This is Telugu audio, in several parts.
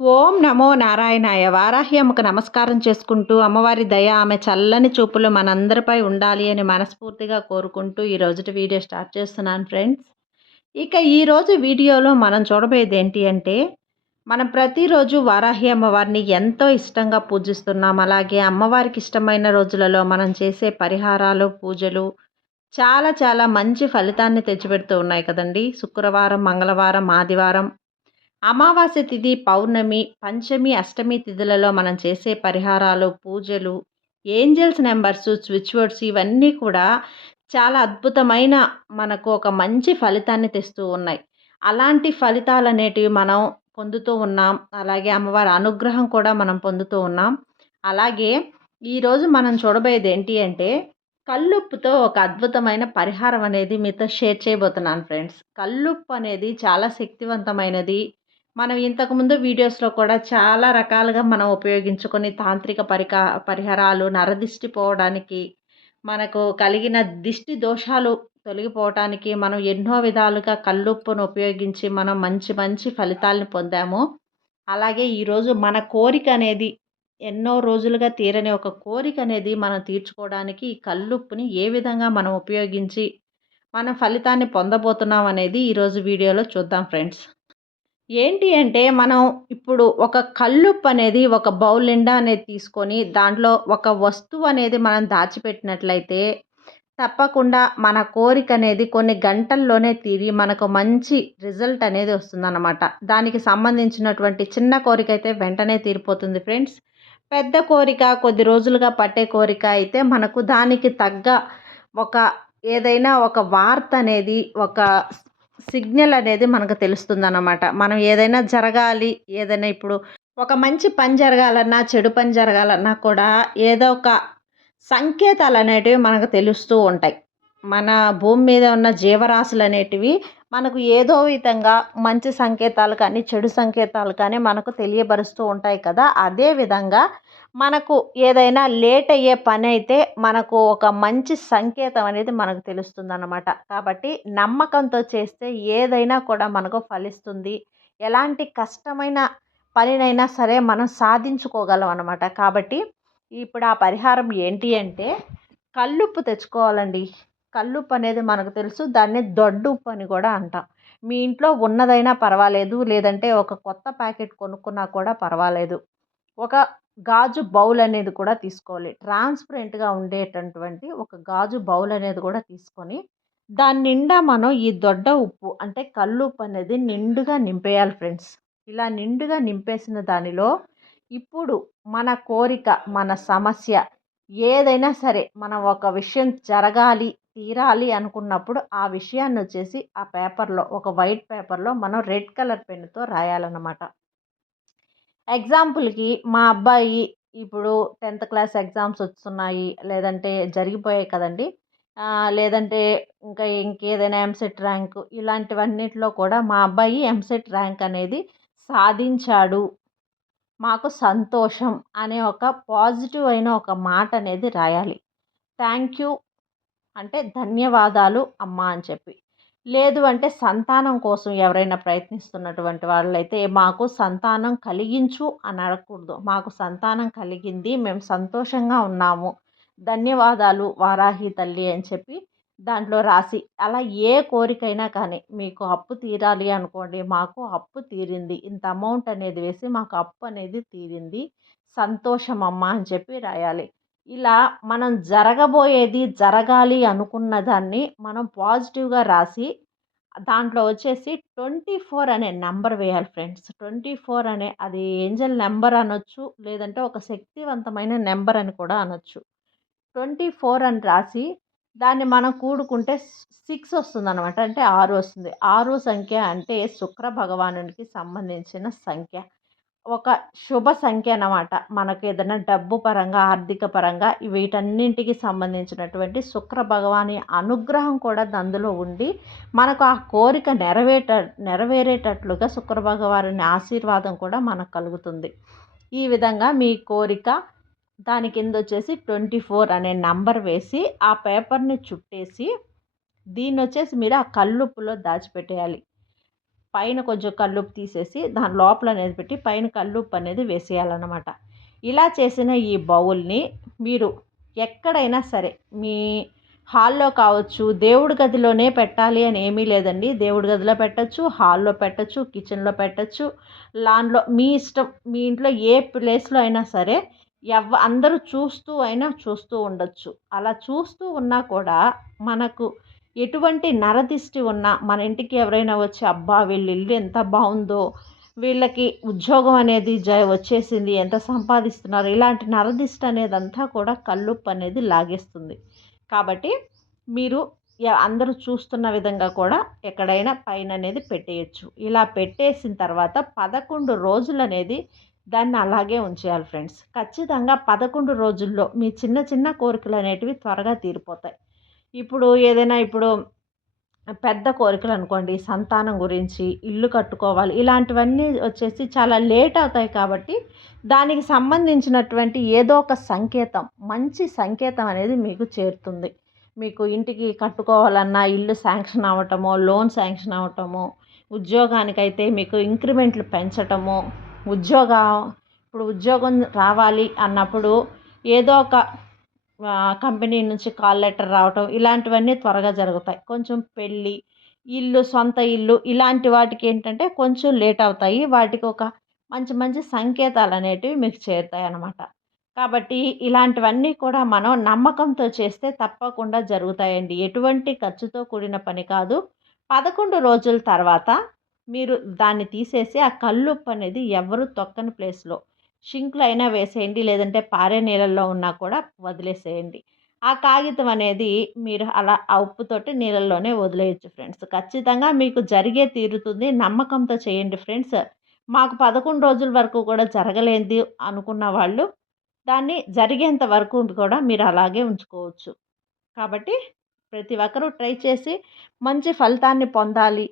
ఓం నమో నారాయణాయ. వారాహి అమ్మకు నమస్కారం చేసుకుంటూ, అమ్మవారి దయ, ఆమె చల్లని చూపులు మనందరిపై ఉండాలి అని మనస్ఫూర్తిగా కోరుకుంటూ ఈ రోజుటి వీడియో స్టార్ట్ చేస్తున్నాను ఫ్రెండ్స్. ఇక ఈరోజు వీడియోలో మనం చూడబోయేది ఏంటి అంటే, మనం ప్రతిరోజు వారాహి అమ్మవారిని ఎంతో ఇష్టంగా పూజిస్తున్నాం. అలాగే అమ్మవారికి ఇష్టమైన రోజులలో మనం చేసే పరిహారాలు, పూజలు చాలా చాలా మంచి ఫలితాన్ని తెచ్చిపెడుతూ ఉన్నాయి కదండీ. శుక్రవారం, మంగళవారం, ఆదివారం, అమావాస్య తిథి, పౌర్ణమి, పంచమి, అష్టమి తిథులలో మనం చేసే పరిహారాలు, పూజలు, ఏంజెల్స్ నెంబర్స్, స్విచ్ వర్డ్స్ ఇవన్నీ కూడా చాలా అద్భుతమైన మనకు ఒక మంచి ఫలితాన్ని తెస్తూ ఉన్నాయి. అలాంటి ఫలితాలనేటివి మనం పొందుతూ ఉన్నాం. అలాగే అమ్మవారి అనుగ్రహం కూడా మనం పొందుతూ ఉన్నాం. అలాగే ఈరోజు మనం చూడబోయేది ఏంటి అంటే, కల్లుప్పుతో ఒక అద్భుతమైన పరిహారం అనేది మీతో షేర్ చేయబోతున్నాను ఫ్రెండ్స్. కల్లుప్పు అనేది చాలా శక్తివంతమైనది. మనం ఇంతకుముందు వీడియోస్‌లో కూడా చాలా రకాలుగా మనం ఉపయోగించుకొని తాంత్రిక పరిహారాలు, నరదిష్టి పోవడానికి, మనకు కలిగిన దిష్టి దోషాలు తొలగిపోవటానికి మనం ఎన్నో విధాలుగా కల్లుప్పును ఉపయోగించి మనం మంచి మంచి ఫలితాలను పొందాము. అలాగే ఈరోజు మన కోరిక అనేది ఎన్నో రోజులుగా తీరని ఒక కోరిక అనేది మనం తీర్చుకోవడానికి ఈ కల్లుప్పుని ఏ విధంగా మనం ఉపయోగించి మన ఫలితాన్ని పొందబోతున్నాం అనేది ఈరోజు వీడియోలో చూద్దాం ఫ్రెండ్స్. ఏంటి అంటే మనం ఇప్పుడు ఒక కల్లుప్పు అనేది ఒక బౌల్ నిండా అనేది తీసుకొని దాంట్లో ఒక వస్తువు అనేది మనం దాచిపెట్టినట్లయితే తప్పకుండా మన కోరిక అనేది కొన్ని గంటల్లోనే తీరి మనకు మంచి రిజల్ట్ అనేది వస్తుందన్నమాట. దానికి సంబంధించినటువంటి చిన్న కోరిక అయితే వెంటనే తీరిపోతుంది ఫ్రెండ్స్. పెద్ద కోరిక కొద్ది రోజులుగా పట్టే కోరిక అయితే మనకు దానికి తగ్గ ఒక ఏదైనా ఒక వార్త అనేది ఒక సిగ్నల్ అనేది మనకు తెలుస్తుందన్నమాట. మనం ఏదైనా జరగాలి, ఏదైనా ఇప్పుడు ఒక మంచి పని జరగాలన్నా, చెడు పని జరగాలన్నా కూడా ఏదో ఒక సంకేతాలనేటివి మనకు తెలుస్తూ ఉంటాయి. మన భూమి మీద ఉన్న జీవరాశులనేటివి మనకు ఏదో విధంగా మంచి సంకేతాలు కానీ, చెడు సంకేతాలు కానీ మనకు తెలియబరుస్తూ ఉంటాయి కదా! అదే విధంగా మనకు ఏదైనా లేట్ అయ్యే పనైతే మనకు ఒక మంచి సంకేతం అనేది మనకు తెలుస్తుందన్నమాట. కాబట్టి నమ్మకంతో చేస్తే ఏదైనా కూడా మనకు ఫలిస్తుంది. ఎలాంటి కష్టమైన పనినైనా సరే మనం సాధించుకోగలం అన్నమాట. కాబట్టి ఇప్పుడు ఆ పరిహారం ఏంటి అంటే కల్లుప్పు తెచ్చుకోవాలండి. కల్లుప్పు అనేది మనకు తెలుసు. దాన్ని దొడ్డుప్పు అని కూడా అంటాం. మీ ఇంట్లో ఉన్నదైనా పర్వాలేదు. లేదంటే ఒక కొత్త ప్యాకెట్ కొనుక్కున్నా కూడా పర్వాలేదు. ఒక గాజు బౌల్ అనేది కూడా తీసుకోవాలి. ట్రాన్స్‌పరెంట్‌గా ఉండేటటువంటి ఒక గాజు బౌల్ అనేది కూడా తీసుకొని, దాని నిండా మనం ఈ దొడ్డ ఉప్పు అంటే కల్లుప్పు అనేది నిండుగా నింపేయాలి ఫ్రెండ్స్. ఇలా నిండుగా నింపేసిన దానిలో ఇప్పుడు మన కోరిక, మన సమస్య ఏదైనా సరే మనం ఒక విషయం జరగాలి, తీరాలి అనుకున్నప్పుడు ఆ విషయాన్నొచ్చేసి ఆ పేపర్‌లో ఒక వైట్ పేపర్‌లో మనం రెడ్ కలర్ పెన్నుతో రాయాలన్నమాట. ఎగ్జాంపుల్‌కి మా అబ్బాయి ఇప్పుడు 10థ్ క్లాస్ ఎగ్జామ్స్ వస్తున్నాయి. లేదంటే జరిగిపోయాయి కదండీ! లేదంటే ఇంకా ఇంకేదైనా ఎంసెట్ ర్యాంకు ఇలాంటివన్నిట్లో కూడా మా అబ్బాయి ఎంసెట్ ర్యాంక్ అనేది సాధించాడు. మాకు సంతోషం అనే ఒక పాజిటివ్ అయిన ఒక మాట అనేది రాయాలి. థ్యాంక్ యూ అంటే ధన్యవాదాలు అమ్మా అని చెప్పి. లేదు అంటే సంతానం కోసం ఎవరైనా ప్రయత్నిస్తున్నటువంటి వాళ్ళైతే మాకు సంతానం కలిగించు అని అడగకూడదు. మాకు సంతానం కలిగింది. మేము సంతోషంగా ఉన్నాము. ధన్యవాదాలు వారాహి తల్లి అని చెప్పి దాంట్లో రాసి అలా ఏ కోరికైనా కానీ మీకు అప్పు తీరాలి అనుకోండి. మాకు అప్పు తీరింది. ఇంత అమౌంట్ అనేది వేసి మాకు అప్పు అనేది తీరింది. సంతోషం అమ్మ అని చెప్పి రాయాలి. ఇలా మనం జరగబోయేది జరగాలి అనుకున్న దాన్ని మనం పాజిటివ్‌గా రాసి దాంట్లో వచ్చేసి 24 అనే నంబర్ వేయాలి ఫ్రెండ్స్. 24 అనే అది ఏంజెల్ నంబర్ అనొచ్చు. లేదంటే ఒక శక్తివంతమైన నంబర్ అని కూడా అనొచ్చు. 24 అని రాసి దాన్ని మనం కూడుకుంటే 6 వస్తుందనమాట. అంటే 6 వస్తుంది. 6 సంఖ్య అంటే శుక్ర భగవానునికి సంబంధించిన సంఖ్య. ఒక శుభ సంఖ్య అన్నమాట. మనకేదైనా డబ్బు పరంగా, ఆర్థిక పరంగా వీటన్నింటికి సంబంధించినటువంటి శుక్ర భగవాని అనుగ్రహం కూడా అందులో ఉండి, మనకు ఆ కోరిక నెరవేరేటట్లుగా శుక్ర భగవానుని ఆశీర్వాదం కూడా మనకు కలుగుతుంది. ఈ విధంగా మీ కోరిక దాని కిందొచ్చేసి 24 అనే నంబర్ వేసి, ఆ పేపర్‌ని చుట్టేసి, దీన్నొచ్చేసి మీరు ఆ కల్లుప్పులో దాచిపెట్టేయాలి. పైన కొంచెం కల్లుప్పు తీసేసి దాని లోపల అనేది పెట్టి పైన కల్లుప్పు అనేది వేసేయాలన్నమాట. ఇలా చేసిన ఈ బౌల్ని మీరు ఎక్కడైనా సరే మీ హాల్లో కావచ్చు, దేవుడి గదిలోనే పెట్టాలి అని ఏమీ లేదండి. దేవుడి గదిలో పెట్టచ్చు, హాల్లో పెట్టచ్చు, కిచెన్లో పెట్టచ్చు, లాన్లో మీ ఇష్టం. మీ ఇంట్లో ఏ ప్లేస్లో అయినా సరే అందరూ చూస్తూ ఉండొచ్చు. అలా చూస్తూ ఉన్నా కూడా మనకు ఎటువంటి నరదిష్టి ఉన్నా మన ఇంటికి ఎవరైనా వచ్చి అబ్బా వీళ్ళ ఇల్లు ఎంత బాగుందో, వీళ్ళకి ఉద్యోగం అనేది వచ్చేసింది, ఎంత సంపాదిస్తున్నారు, ఇలాంటి నరదిష్టి అనేదంతా కూడా కల్లుప్పు అనేది లాగేస్తుంది. కాబట్టి మీరు అందరూ చూస్తున్న విధంగా కూడా ఎక్కడైనా పైన అనేది పెట్టేయచ్చు. ఇలా పెట్టేసిన తర్వాత 11 రోజులు అనేది దాన్ని అలాగే ఉంచేయాలి ఫ్రెండ్స్. ఖచ్చితంగా 11 రోజుల్లో మీ చిన్న చిన్న కోరికలు అనేటివి త్వరగా తీరిపోతాయి. ఇప్పుడు పెద్ద కోరికలు అనుకోండి, సంతానం గురించి, ఇల్లు కట్టుకోవాలి, ఇలాంటివన్నీ వచ్చేసి చాలా లేట్ అవుతాయి. కాబట్టి దానికి సంబంధించినటువంటి ఏదో ఒక సంకేతం, మంచి సంకేతం అనేది మీకు చేరుతుంది. మీకు ఇంటికి కట్టుకోవాలన్నా ఇల్లు శాంక్షన్ అవ్వటమో, లోన్ శాంక్షన్ అవ్వటమో, ఉద్యోగానికైతే మీకు ఇంక్రిమెంట్లు పెంచటమో, ఉద్యోగం రావాలి అన్నప్పుడు ఏదో ఒక కంపెనీ నుంచి కాల్ లెటర్ రావటం, ఇలాంటివన్నీ త్వరగా జరుగుతాయి. కొంచెం పెళ్ళి, సొంత ఇల్లు, ఇలాంటి వాటికి ఏంటంటే కొంచెం లేట్ అవుతాయి. వాటికి ఒక మంచి మంచి సంకేతాలు అనేటివి మీకు చేరుతాయి అన్నమాట. కాబట్టి ఇలాంటివన్నీ కూడా మనం నమ్మకంతో చేస్తే తప్పకుండా జరుగుతాయండి. ఎటువంటి ఖర్చుతో కూడిన పని కాదు. 11 రోజుల తర్వాత మీరు దాన్ని తీసేసి ఆ కల్లుప్పు అనేది ఎవరు తొక్కని ప్లేస్లో షింక్లో అయినా వేసేయండి, లేదంటే పారే నీళ్ళల్లో ఉన్నా కూడా వదిలేసేయండి. ఆ కాగితం అనేది మీరు అలా ఆ ఉప్పుతోటి నీళ్ళల్లోనే వదిలేయచ్చు ఫ్రెండ్స్. ఖచ్చితంగా మీకు జరిగే తీరుతుంది. నమ్మకంతో చేయండి ఫ్రెండ్స్. మాకు 11 రోజుల వరకు కూడా జరగలేదు అనుకున్న వాళ్ళు దాన్ని జరిగేంత వరకు కూడా మీరు అలాగే ఉంచుకోవచ్చు. కాబట్టి ప్రతి ఒక్కరూ ట్రై చేసి మంచి ఫలితాన్ని పొందాలి.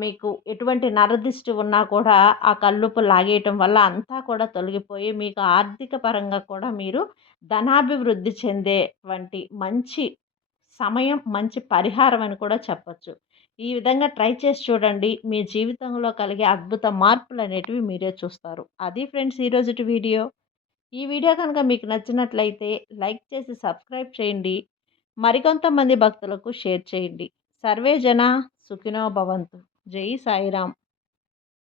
మీకు ఎటువంటి నరదిష్టి ఉన్నా కూడా ఆ కల్లుప్పు లాగేయటం వల్ల అంతా కూడా తొలగిపోయి మీకు ఆర్థిక పరంగా కూడా మీరు ధనాభివృద్ధి చెందేటువంటి మంచి సమయం, మంచి పరిహారం అని కూడా చెప్పొచ్చు. ఈ విధంగా ట్రై చేసి చూడండి. మీ జీవితంలో కలిగే అద్భుత మార్పులు అనేటివి మీరే చూస్తారు. అది ఫ్రెండ్స్ ఈరోజుటి వీడియో. ఈ వీడియో కనుక మీకు నచ్చినట్లయితే లైక్ చేసి సబ్స్క్రైబ్ చేయండి. మరికొంతమంది భక్తులకు షేర్ చేయండి. సర్వే జన సుఖినో భవంతు. జై సాయిరాం.